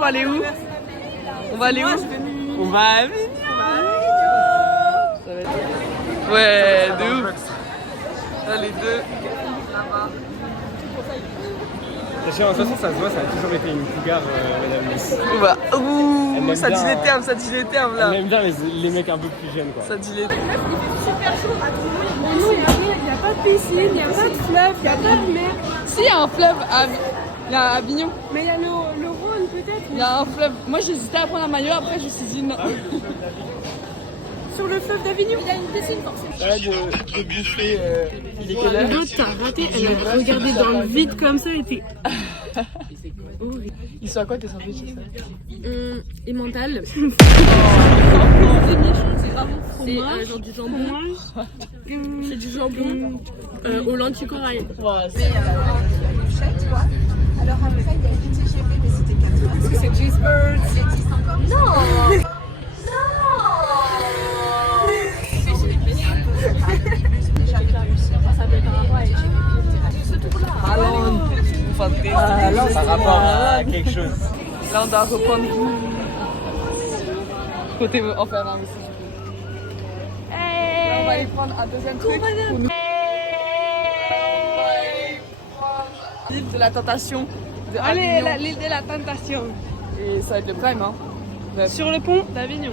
va aller où? On va aller où? On va à Avignon. Ouais, de ouf. Là, les deux. De toute façon, ça se voit, ça a toujours été une cougar, madame Miss. Bah, ouh, ça dit les termes, ça dit les termes là. Elle aime bien les mecs un peu plus jeunes, quoi. Ça dit les termes. Il fait super chaud à Toulon, il n'y a pas de piscine, il n'y a pas de fleuve, il n'y a pas de mer. Si, il y a un fleuve il y a Avignon. Mais il y a le Rhône peut-être. Il y a un fleuve. Moi j'hésitais à prendre un maillot, après je me suis dit non. Sur le fleuve d'Avignon, il y a une piscine forcément. Voilà de bouffer. Il est quelle heure? L'autre t'as raté, elle a regardé dans le vide comme ça, elle était horrible. Ils sont à quoi tes sandwichs? Et mental. C'est genre du jambon. C'est du jambon au lentilles corail. Alors après, il y a une TGV, mais c'était 4 heures. Est-ce que c'est cheeseburger? Ça existe encore? Non. Par rapport à quelque chose. Là on doit reprendre côté enfer un aussi. Là, on va aller prendre un deuxième truc pour nous. L'île de la tentation de Allez, Avignon. l'île de la tentation. Et ça va être le prime hein. Bref. Sur le pont d'Avignon.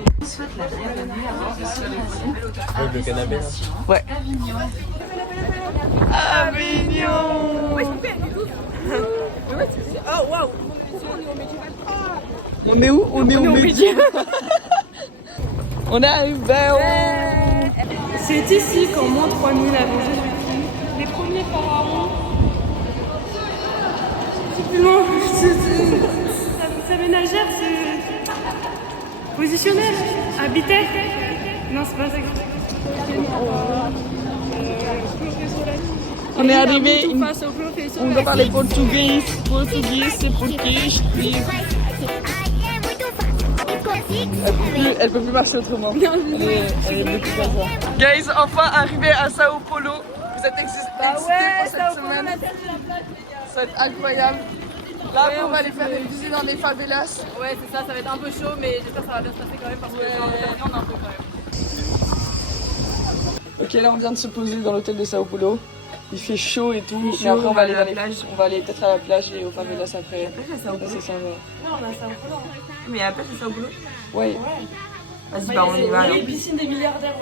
Avec le canapé, là. Ouais. Avignon. Oh waouh. On est où? On est au métier. On arrive vers C'est ici qu'en moins 3000 avant Jésus-Christ, les premiers pharaons. Non, ça ménagère, c'est positionnel, habitaire. Non, c'est pas ça. On est arrivé, Face au professionnel. on doit parler portugais, c'est portugais. Elle peut plus marcher autrement. Elle est beaucoup comme ça. Guys, enfin arrivé à Sao Paulo. Vous êtes excités pour cette semaine. Ça va être incroyable. Là, après, on va aller faire des visites dans les favelas. Ouais, c'est ça, ça va être un peu chaud, mais j'espère que ça va bien se passer quand même parce que on est un peu quand même. Ok, là on vient de se poser dans l'hôtel de Sao Paulo. Il fait chaud et tout. Mais après, on va aller dans les plages. On va aller peut-être à la plage et aux favelas après. C'est ça, c'est ça. Non, on a Sao Paulo. Mais après, c'est ça au boulot. Ouais. Vas-y, bah on y va. Les piscines des milliardaires.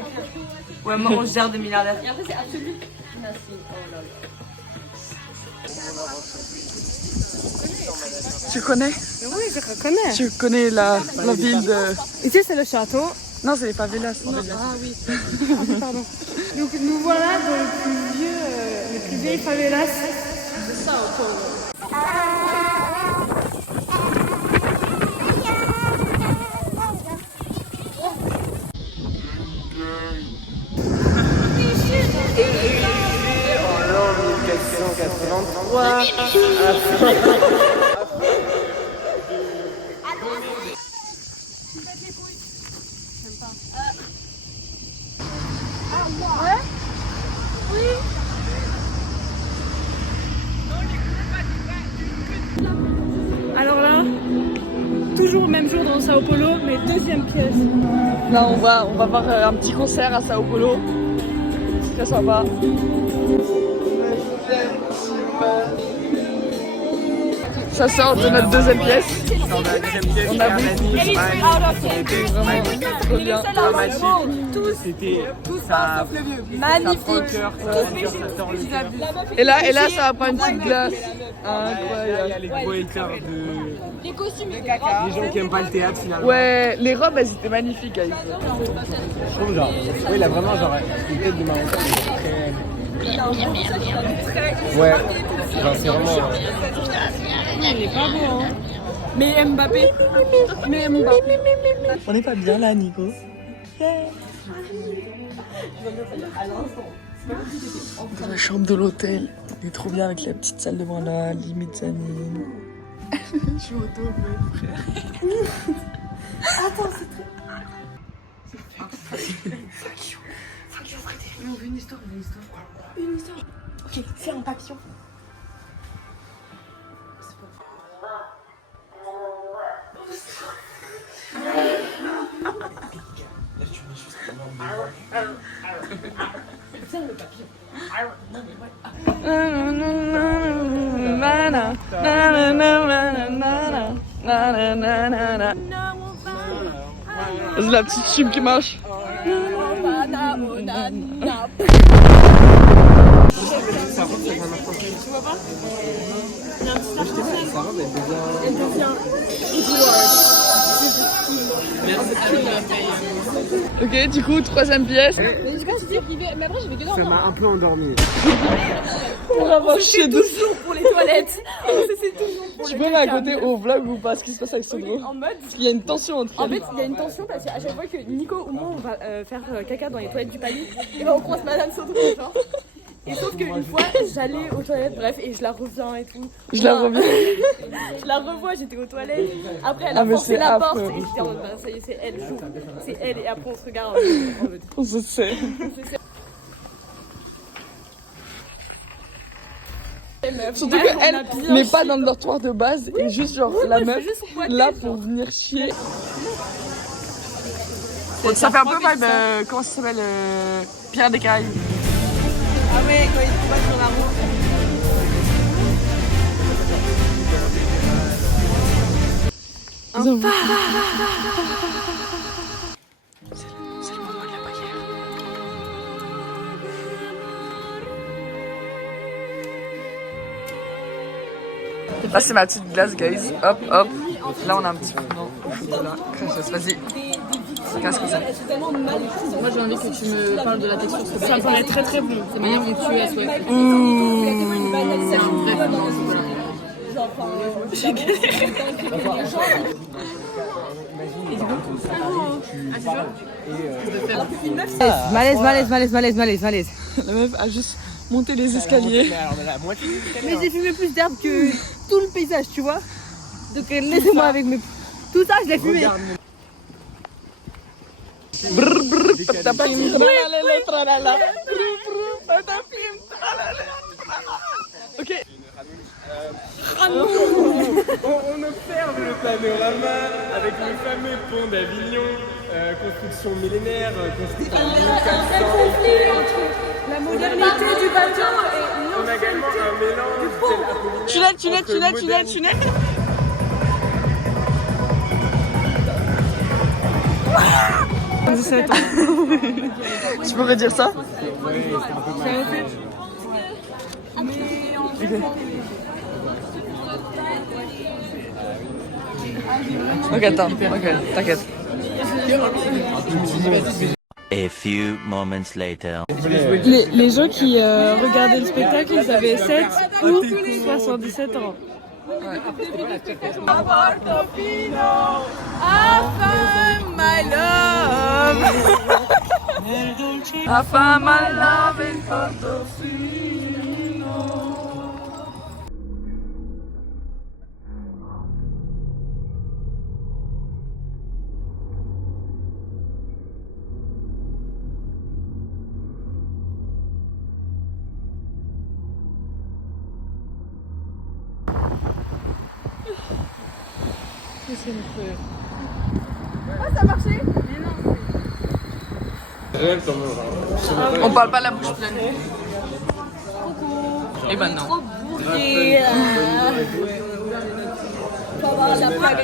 Ouais, moi, on se gère de milliardaires. Et après, c'est absolu. Tu connais? Oui, je reconnais. Tu connais la ville de... Ici, c'est le château. Non, c'est les favelas. Ah oui. Pardon. Donc, nous voilà dans les plus vieilles favelas. C'est ça, au Paulo. Alors là, toujours au même jour dans Sao Paulo, mais deuxième pièce. Là, on va voir un petit concert à Sao Paulo. C'est très sympa. Ça sort de notre deuxième pièce. On a beaucoup. C'était vraiment trop bien. C'était Magnifique. Et là, ça va prendre une petite glace. Il y a Incroyable. les gros haters de... Les costumes, Les gens qui aiment pas le théâtre, finalement. Ouais, les robes, elles étaient magnifiques, guys. Je trouve, genre... Oui, il a vraiment, genre, une tête de Marocain, mais très... Ouais, genre, c'est vraiment... il est pas beau, hein. Mais Mbappé. Mais Mbappé. On n'est pas bien là, Nico. Dans la chambre de l'hôtel. Il est trop bien avec la petite salle de bain là, limite Zanine. Je suis au dos, frère. Attends, c'est très... Fuck you, Frédéric. On veut une histoire, Une histoire. Ok, fais un papillon. C'est la petite chip qui marche. Ok, du coup, troisième pièce. Mais je pense que c'est privé. Mais après, j'avais dedans. Ça m'a un peu endormi. On va voir chez nous. Toujours pour les toilettes. C'est toujours pour Tu les peux caca. raconter au vlog ou pas ce qui se passe avec Sandro? En mode. Il y a une tension entre En elles. fait, il y a une tension parce qu'à chaque fois que Nico ou moi on va faire caca dans les toilettes du palier, et ben on croise Madame Sandro, genre. Et sauf qu'une fois, j'allais aux toilettes, bref, et je la reviens et tout. Je la reviens. Je la revois, j'étais aux toilettes. Après, elle a Ah, mais forcé c'est la porte affreux. et j'étais en mode, bah, ça y est, c'est elle, j'ouvre. C'est elle, et après on se regarde en mode. On se sait. Surtout qu'elle n'est pas dans le dortoir de base et juste genre la meuf là pour venir chier. Ça fait un peu vibe, comment ça s'appelle, Pierre des Caraïbes. Ah ouais, quand il se passe sur la route. C'est le moment de la prière. Là c'est ma petite glace guys, hop hop. Là on a un petit là. Vas-y. Qu'est-ce que c'est? Moi j'ai envie que tu me parles de la texture. Ça me paraît très très bon. C'est meilleur que tu es souhaité. C'est un vrai bon. Malaise. La meuf a juste monté les escaliers. Mais j'ai fumé plus d'herbe que tout le paysage, tu vois. Donc laissez-moi avec mes. Tout ça, je l'ai fumé. T'as pas mis Ok. On observe le panorama avec le fameux pont d'Avignon, construction millénaire, construction en 1400. La modernité du bateau et On a également un mélange Tunnel. Tu pourrais dire ça? Ok, attends, ok, t'inquiète. A few moments later. Les gens qui regardaient le spectacle, ils avaient 7 ou 77 ans. I found my love in Portofino. On parle pas la bouche pleine. Et ben non.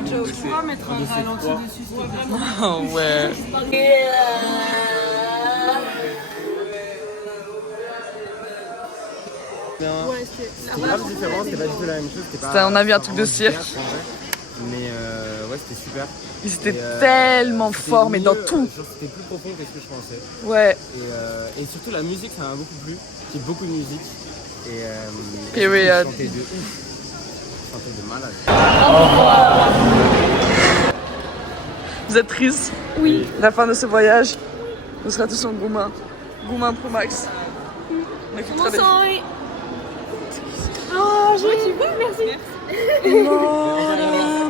Tu vas mettre un ralenti dessus, s'il te plaît. Oh ouais. C'était grave différent, c'était pas du tout la même chose. On a vu un truc de cirque. Mais ouais, c'était super. Ils étaient tellement forts, mais dans tout. C'était plus profond que ce que je pensais. Ouais. Et surtout la musique, ça m'a beaucoup plu. Il y a beaucoup de musique. Et Period. je chantais de ouf. Je chantais de malade. Vous êtes tristes? Oui. La fin de ce voyage, on sera tous en Goumin. Goumin Pro Max. On écoutera des... Oh, je tu veux, merci. Non.